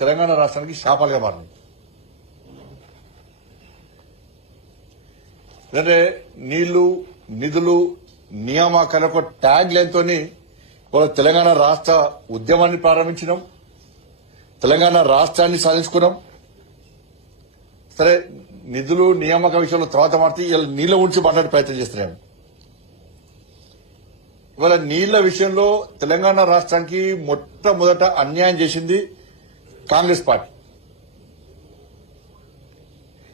తెలంగాణ రాష్ట్రానికి శాపాలుగా మారింది. అంటే నీళ్లు, నిధులు, నియామకాలకు ట్యాగ్ లైన్తో ఇవాళ తెలంగాణ రాష్ట్ర ఉద్యమాన్ని ప్రారంభించినాం. తెలంగాణ రాష్ట్రాన్ని సాధించుకున్నాం. సరే, నిధులు నియామక విషయంలో తర్వాత మాట్లాడి ఇలా నీళ్ల గురించి మాట్లాడే ప్రయత్నం చేస్తున్నాం. ఇవాళ నీళ్ల విషయంలో తెలంగాణ రాష్ట్రానికి మొట్టమొదట అన్యాయం చేసింది కాంగ్రెస్ పార్టీ.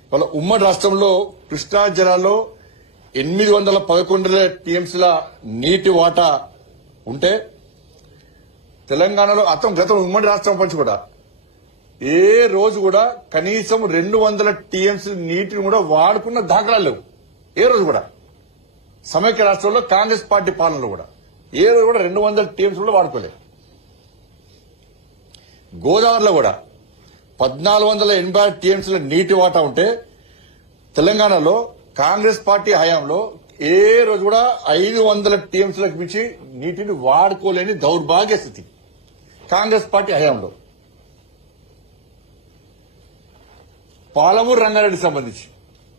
ఇవాళ ఉమ్మడి రాష్ట్రంలో కృష్ణా జిల్లాలో 811 టీఎంసీల నీటి వాటా ఉంటే తెలంగాణలో గతం ఉమ్మడి రాష్ట్రం పంచి కూడా ఏ రోజు కూడా కనీసం 200 టీఎంసీ నీటిని కూడా వాడుకున్న దాఖలాలు లేవు. ఏ రోజు కూడా సమైక్య రాష్ట్రంలో కాంగ్రెస్ పార్టీ పాలనలో కూడా ఏ రోజు కూడా 200 టీఎంసీ కూడా వాడుకోలేదు. గోదావరిలో కూడా 1486 టీఎంసీల నీటి వాటా ఉంటే తెలంగాణలో కాంగ్రెస్ పార్టీ హయాంలో ఏ రోజు కూడా 500 టీఎంసీలకు మించి నీటిని వాడుకోలేని దౌర్భాగ్య స్థితి కాంగ్రెస్ పార్టీ హయాంలో. పాలమూరు రంగారెడ్డి సంబంధించి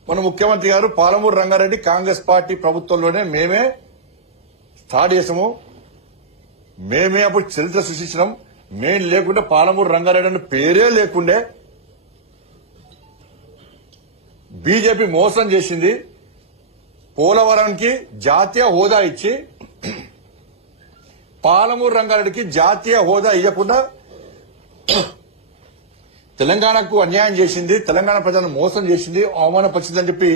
మన ముఖ్యమంత్రి గారు పాలమూరు రంగారెడ్డి కాంగ్రెస్ పార్టీ ప్రభుత్వంలోనే మేమే స్టార్ట్ చేసాము, మేమే అప్పుడు చరిత్ర సృష్టించినాం. మేము లేకుంటే పాలమూరు రంగారెడ్డి అనే పేరే లేకుండే. బీజేపీ మోసం చేసింది. పోలవరానికి జాతీయ హోదా ఇచ్చి పాలమూరు రంగారెడ్డికి జాతీయ హోదా ఇవ్వకుండా తెలంగాణకు అన్యాయం చేసింది, తెలంగాణ ప్రజలను మోసం చేసింది, అవమానపరిచిందని చెప్పి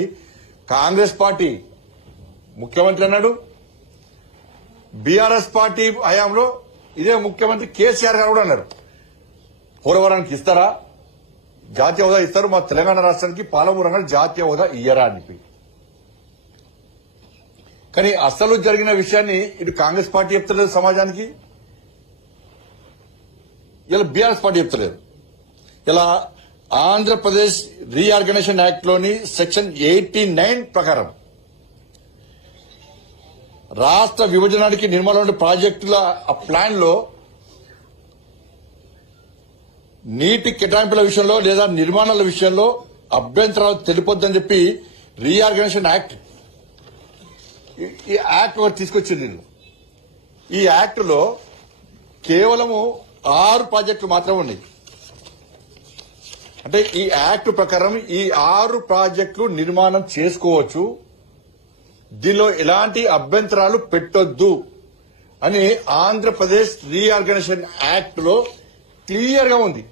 కాంగ్రెస్ పార్టీ ముఖ్యమంత్రి అన్నాడు. బీఆర్ఎస్ పార్టీ హయాంలో ఇదే ముఖ్యమంత్రి కేసీఆర్ గారు కూడా అన్నారు, పోలవరానికి ఇస్తారా, జాతీయ హోదా ఇస్తారు, మా తెలంగాణ రాష్ట్రానికి పాలమూరు రంగారెడ్డి జాతీయ హోదా ఇయ్యరా అని చెప్పి. కానీ అసలు జరిగిన విషయాన్ని ఇటు కాంగ్రెస్ పార్టీ చెప్తలేదు సమాజానికి, ఇలా బీఆర్ఎస్ పార్టీ చెప్తలేదు. ఇలా ఆంధ్రప్రదేశ్ రీఆర్గనైజేషన్ యాక్ట్ లోని సెక్షన్ 89 ప్రకారం రాష్ట్ర విభజనానికి నిర్మాణ ప్రాజెక్టుల ప్లాన్ లో నీటి కేటాయింపుల విషయంలో లేదా నిర్మాణాల విషయంలో అభ్యంతరాలు తెలిపొద్దని చెప్పి రీఆర్గనైజేషన్ యాక్ట్ ఈ యాక్ట్ ఒకటి తీసుకొచ్చింది. ఈ యాక్ట్ లో కేవలము 6 ప్రాజెక్టులు మాత్రమే ఉన్నాయి. అంటే ఈ యాక్ట్ ప్రకారం ఈ 6 ప్రాజెక్టులు నిర్మాణం చేసుకోవచ్చు, దీనిలో ఎలాంటి అభ్యంతరాలు పెట్టొద్దు అని ఆంధ్రప్రదేశ్ రీఆర్గనైజేషన్ యాక్ట్ లో క్లియర్ గా ఉంది.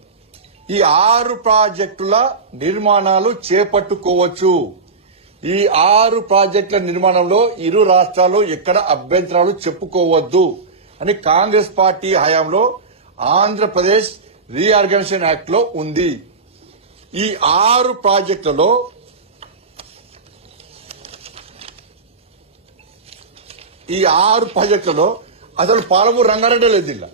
ఈ 6 ప్రాజెక్టుల నిర్మాణాలు చేపట్టుకోవచ్చు. ఈ 6 ప్రాజెక్టుల నిర్మాణంలో ఇరు రాష్ట్రాలు ఎక్కడ అభ్యంతరాలు చెప్పుకోవద్దు అని కాంగ్రెస్ పార్టీ హయాంలో ఆంధ్రప్రదేశ్ రీఆర్గనైజేషన్ యాక్ట్ లో ఉంది. ఈ 6 ప్రాజెక్టులలో అసలు పాలమూరు రంగారెడ్డి లేదు. జిల్లా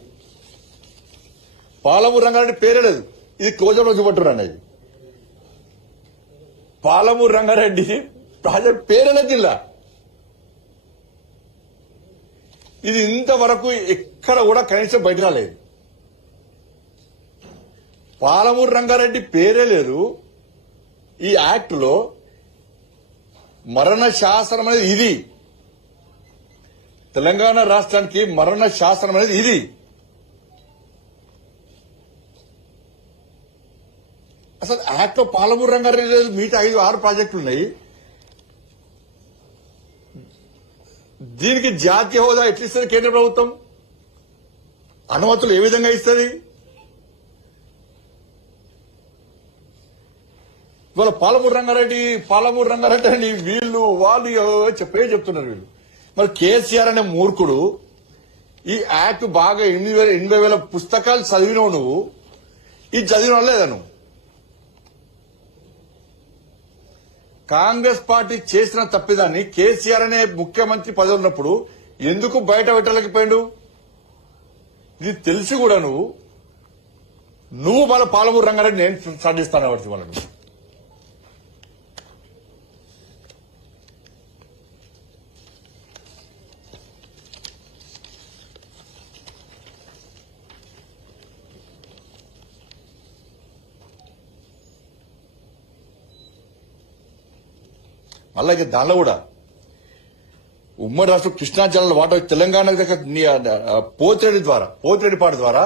పాలమూరు రంగారెడ్డి పేరే లేదు. ఇది క్లోజర్ లో చూపట్టు అనేది పాలమూరు రంగారెడ్డి ప్రాజెక్ట్ పేరే లేదు జిల్లా. ఇది ఇంతవరకు ఎక్కడ కూడా కనీసం బయట రాలేదు. పాలమూరు రంగారెడ్డి పేరే లేదు. ఈ యాక్ట్ లో మరణ శాసనం అనేది ఇది, తెలంగాణ రాష్ట్రానికి మరణ శాసనం అనేది ఇది. అసలు యాక్ట్ లో పాలమూరు రంగారెడ్డి లేదు, మిగతా 5-6 ప్రాజెక్టులు ఉన్నాయి. దీనికి జాతీయ హోదా ఎట్లా ఇస్తుంది కేంద్ర ప్రభుత్వం? అనుమతులు ఏ విధంగా ఇస్తుంది? ఇవాళ పాలమూరు రంగారెడ్డి అని వీళ్ళు వాళ్ళు చెప్తున్నారు వీళ్ళు. మరి కేసీఆర్ అనే మూర్ఖుడు ఈ యాక్ట్ బాగా 80,000 పుస్తకాలు చదివినావు నువ్వు, ఇది చదివిన లేదా నువ్వు? కాంగ్రెస్ పార్టీ చేసిన తప్పిదాన్ని కేసీఆర్ అనే ముఖ్యమంత్రి పదవి ఉన్నప్పుడు ఎందుకు బయట పెట్టలేకపోయాడు? ఇది తెలిసి కూడా నువ్వు మన పాలమూరు రంగారెడ్డి నేను సాధిస్తాను కాబట్టి వాళ్ళని మళ్ళా ఇక దానిలో కూడా ఉమ్మడి రాష్ట్రం కృష్ణా జిల్లాలో వాటర్ తెలంగాణ దగ్గర పోతిరెడ్డిపాడు ద్వారా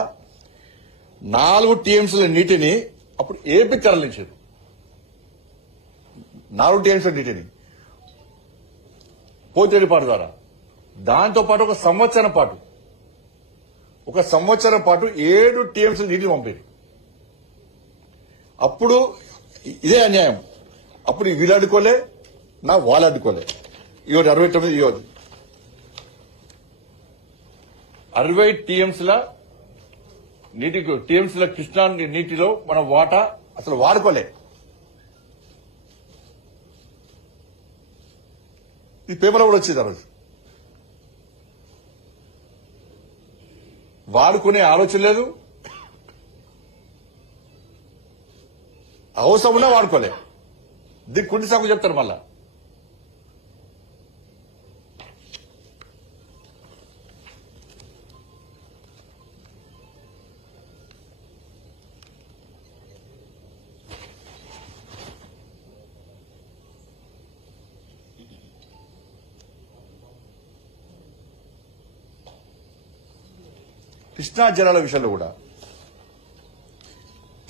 4 టీఎంసీల నీటిని అప్పుడు ఏపీ తరలించారు. 4 టీఎంసీల నీటిని పోతిరెడ్డిపాడు ద్వారా. దాంతో పాటు ఒక సంవత్సరం పాటు 7 టీఎంసీల నీటిని పంపారు. అప్పుడు ఇదే అన్యాయం. అప్పుడు వీళ్ళు అడ్డుకోలే, వాళ్ళు అడ్డుకోలే. ఇవ్వదు 69 ఇవ్వదు 60 టీఎంసీల కృష్ణా నీటిలో మన వాటా అసలు వాడుకోలే. ఈ పేపర్లో కూడా వచ్చింది ఆ రోజు. వాడుకునే ఆలోచన లేదు, అవసరంలో వాడుకోలే. దీనికి కుంటి సాకు చెప్తారు మళ్ళా. కృష్ణా జలాల విషయంలో కూడా